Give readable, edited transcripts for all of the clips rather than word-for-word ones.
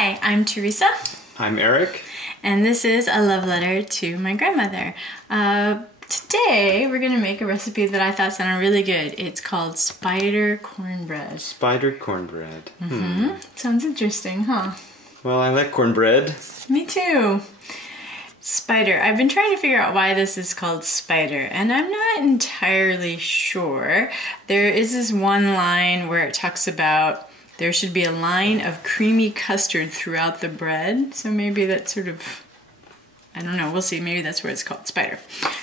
Hi, I'm Teresa. I'm Eric. And this is a love letter to my grandmother. Today we're going to make a recipe that I thought sounded really good. It's called spider cornbread. Spider cornbread. Sounds interesting, huh? Well, I like cornbread. Me too. Spider. I've been trying to figure out why this is called spider, and I'm not entirely sure. There is this one line where it talks about there should be a line of creamy custard throughout the bread. So maybe that's sort of, I don't know, we'll see. Maybe that's where it's called spider.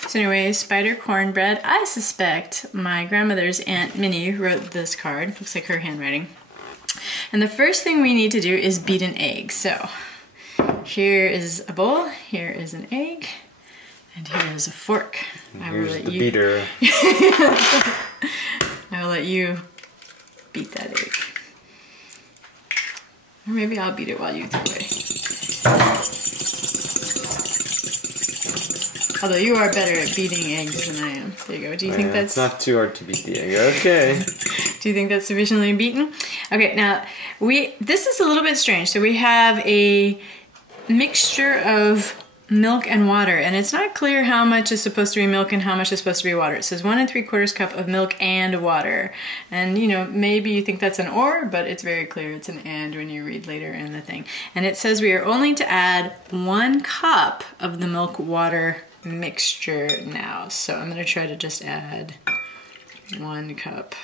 So anyway, spider cornbread. I suspect my grandmother's Aunt Minnie wrote this card. Looks like her handwriting. And the first thing we need to do is beat an egg. So here is a bowl, here is an egg, and here is a fork. Here's the beater. I will let you beat that egg. Or maybe I'll beat it while you throw it. Although you are better at beating eggs than I am. There you go. Do you think that's... It's not too hard to beat the egg. Okay. Do you think that's sufficiently beaten? Okay, now, this is a little bit strange. So we have a mixture of milk and water, and it's not clear how much is supposed to be milk and how much is supposed to be water. It says 1 3/4 cup of milk and water. And you know, maybe you think that's an or, but it's very clear it's an and when you read later in the thing. And it says we are only to add 1 cup of the milk water mixture now. So I'm gonna try to just add 1 cup.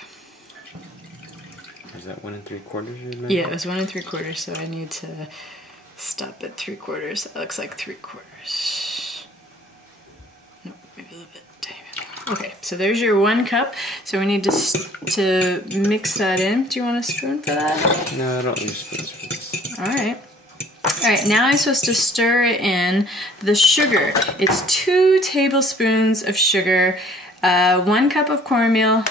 Is that 1 3/4? Yeah, it was 1 3/4, so I need to stop at 3/4. That looks like 3/4. No, maybe a little bit. Okay, so there's your 1 cup. So we need to mix that in. Do you want a spoon for that? No, I don't use spoons for this. All right. All right, now I'm supposed to stir in the sugar. It's 2 tablespoons of sugar, 1 cup of cornmeal,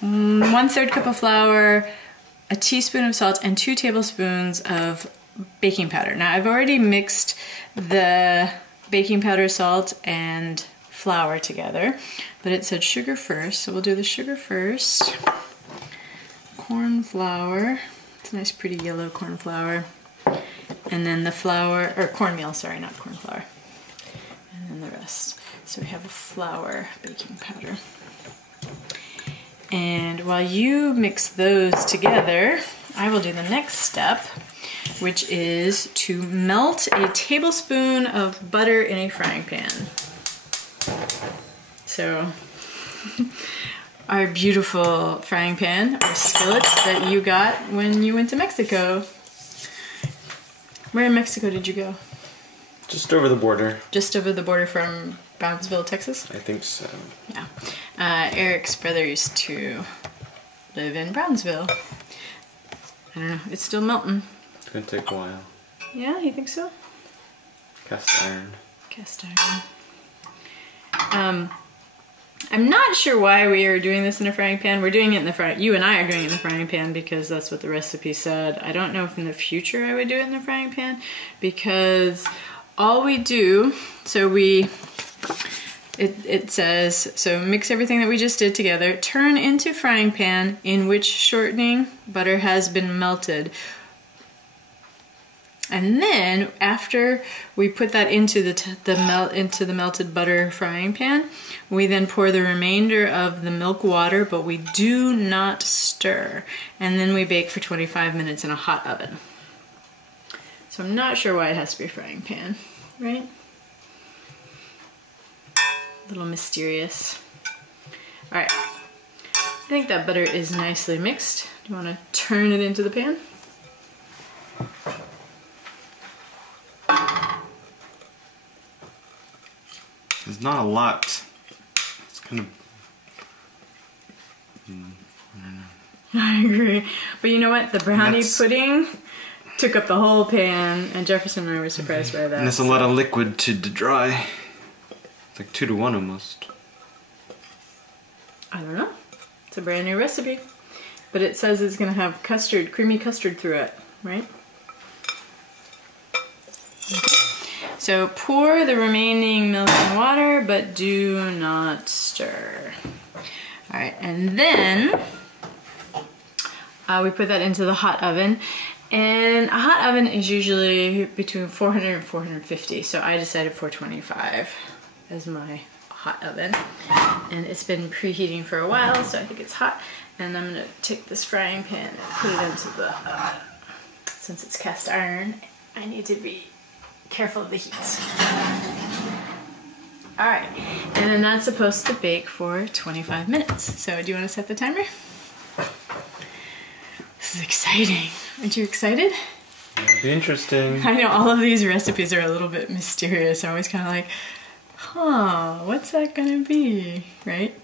1/3 cup of flour, a teaspoon of salt, and 2 tablespoons of baking powder. Now I've already mixed the baking powder, salt, and flour together, but it said sugar first, so we'll do the sugar first. Corn flour, it's a nice pretty yellow corn flour, and then the flour, or cornmeal, sorry, not corn flour, and then the rest. So we have a flour, baking powder. And while you mix those together, I will do the next step, which is to melt a tablespoon of butter in a frying pan. So, our beautiful frying pan, or skillet that you got when you went to Mexico. Where in Mexico did you go? Just over the border. Just over the border from Brownsville, Texas? I think so. Yeah. Eric's brother used to live in Brownsville. I don't know, it's still melting. It's gonna take a while. Yeah, you think so? Cast iron. Cast iron. I'm not sure why we are doing this in a frying pan. We're doing it in the frying. You and I are doing it in the frying pan because that's what the recipe said. I don't know if in the future I would do it in the frying pan because all we do, so it says, so mix everything that we just did together, turn into frying pan in which shortening butter has been melted. And then after we put that into the melted butter frying pan, we then pour the remainder of the milk water, but we do not stir. And then we bake for 25 minutes in a hot oven. So I'm not sure why it has to be a frying pan, right? A little mysterious. All right, I think that butter is nicely mixed. Do you want to turn it into the pan? There's not a lot. It's kind of... I agree. But you know what? The brownie pudding took up the whole pan, and Jefferson and I were surprised by that. And there's a lot of liquid to dry. It's like 2 to 1 almost. I don't know. It's a brand new recipe. But it says it's going to have custard, creamy custard through it, right? Okay. So pour the remaining milk and water, but do not stir. All right, and then we put that into the hot oven. And a hot oven is usually between 400 and 450, so I decided 425 as my hot oven. And it's been preheating for a while, so I think it's hot. And I'm gonna take this frying pan and put it into the oven. Since it's cast iron, I need to be careful of the heat. All right, and then that's supposed to bake for 25 minutes. So do you want to set the timer? This is exciting. Aren't you excited? It'll be interesting. I know all of these recipes are a little bit mysterious. I'm always kind of like, huh, what's that gonna be, right?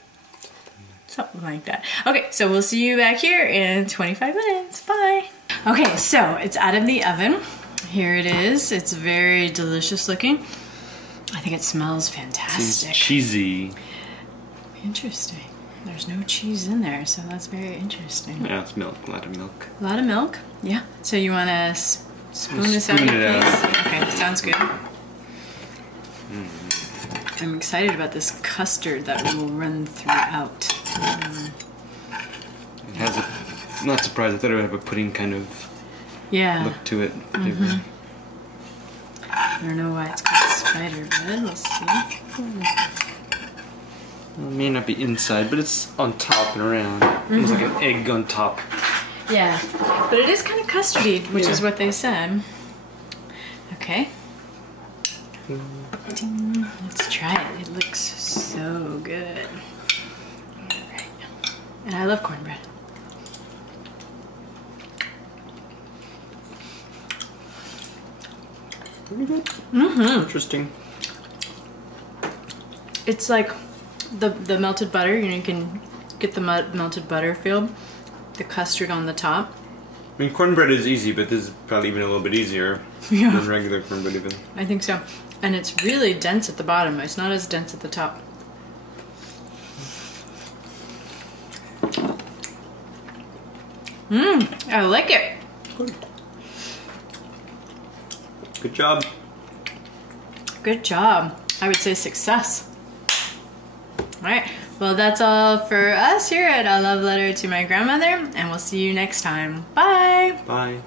Something like that. Okay, so we'll see you back here in 25 minutes. Bye. Okay, so it's out of the oven. Here it is. It's very delicious looking. I think it smells fantastic. It's cheesy. Interesting. There's no cheese in there, so that's very interesting. Yeah, it's milk. A lot of milk. A lot of milk? Yeah. So you want to spoon this out, please? Okay, sounds good. I'm excited about this custard that will run throughout. It has a... I'm not surprised. I thought it would have a pudding kind of look to it. I don't know why it's called spider bread. Let's see. Well, it may not be inside, but it's on top and around. Almost like an egg on top. Yeah, but it is kind of custardy, which is what they said. Okay. Let's try it. It looks so good. All right. And I love cornbread. Pretty good. Interesting. It's like the melted butter. You know, you can get the melted butter filled. The custard on the top. I mean, cornbread is easy, but this is probably even a little bit easier than regular cornbread even. I think so. And it's really dense at the bottom. It's not as dense at the top. I like it. Good. Good job. Good job. I would say success. Alright, well that's all for us here at A Love Letter to My Grandmother, and we'll see you next time. Bye! Bye.